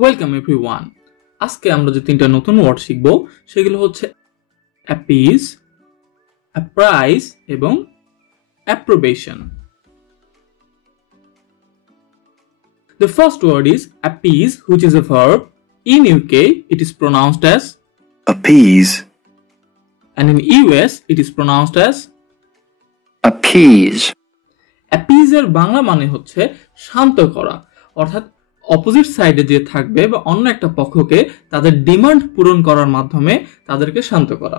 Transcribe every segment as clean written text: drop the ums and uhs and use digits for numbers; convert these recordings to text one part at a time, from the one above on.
Welcome everyone. আজকে আমরা যে তিনটা নতুন ওয়ার্ড শিখব সেগুলো হচ্ছে অ্যাপিজ, অ্যাপ্রাইজ এবং অ্যাপ্রোবেশন। The first word is appease, which is a verb. In UK, it is pronounced as appease, and in US, it is pronounced as appease. Appease এর বাংলা মানে হচ্ছে শান্ত করা, অর্থাৎ অপোজিট সাইডে যে থাকবে বা অন্য একটা পক্ষকে তাদের ডিমান্ড পূরণ করার মাধ্যমে তাদেরকে শান্ত করা।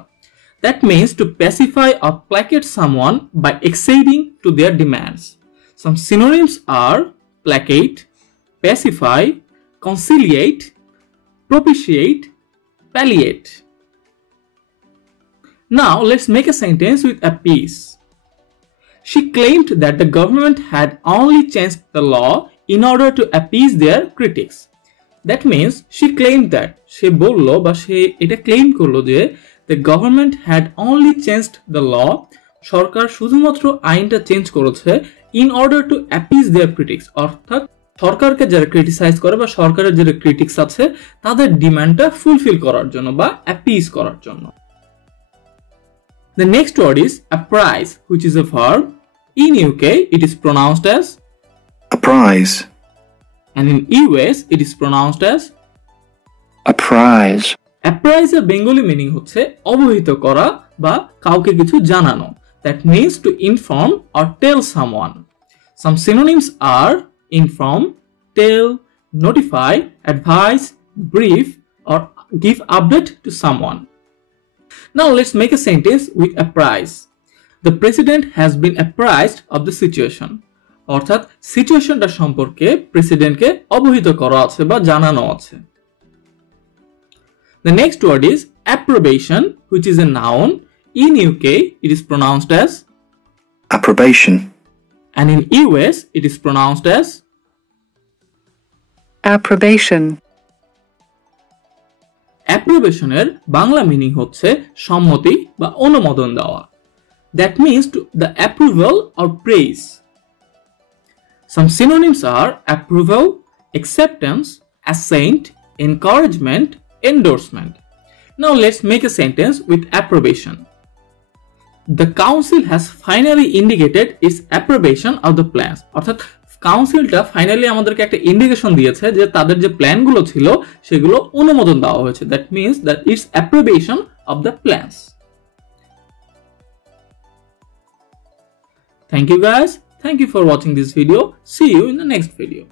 That means to pacify or placate someone by acceding to their demands. Some synonyms are placate, pacify, conciliate, propitiate, palliate. Now let's make a sentence with appease. She claimed that the government had only changed the law in order to appease their critics. That means she claimed that she bollo ba she eta claim korlo je the government had only changed the law, সরকার শুধুমাত্র আইনটা change করেছে in order to appease their critics, অর্থাৎ সরকারকে যারা criticise করে বা সরকারের যারা ক্রিটিক্স আছে তাদের ডিমান্ডটা ফুলফিল করার জন্য বা অ্যাপিজ করার জন্য। The next word is apprise, which is a verb. In UK, it is pronounced as Apprise, and in US, it is pronounced as Apprise. Apprise এর বেঙ্গলি মিনিং হচ্ছে অবহিত করা বা কাউকে কিছু জানানো। That means to inform or tell someone. Some synonyms are inform, tell, notify, advise, brief, or give update to someone. Now let's make a sentence with apprise. The president has been apprised of the situation. অর্থাৎ সিচুয়েশনটা সম্পর্কে প্রেসিডেন্টকে অবহিত করা আছে বা জানানো আছে। The next word is approbation, which is a noun. In UK, it is pronounced as Approbation, and in US, it is pronounced as Approbation. Approbation এর বাংলা মিনিং হচ্ছে সম্মতি বা অনুমোদন দেওয়া। That means to the approval or praise. Some synonyms are approval, acceptance, assent, encouragement, endorsement. Now let's make a sentence with approbation. The council has finally indicated its approbation of the plans. অর্থাৎ কাউন্সিলটা finally আমাদেরকে একটা indication দিয়েছে যে তাদের যে প্ল্যানগুলো ছিল সেগুলো অনুমোদন দেওয়া হয়েছে। That means that it's approbation of the plans. Thank you guys. Thank you for watching this video. See you in the next video.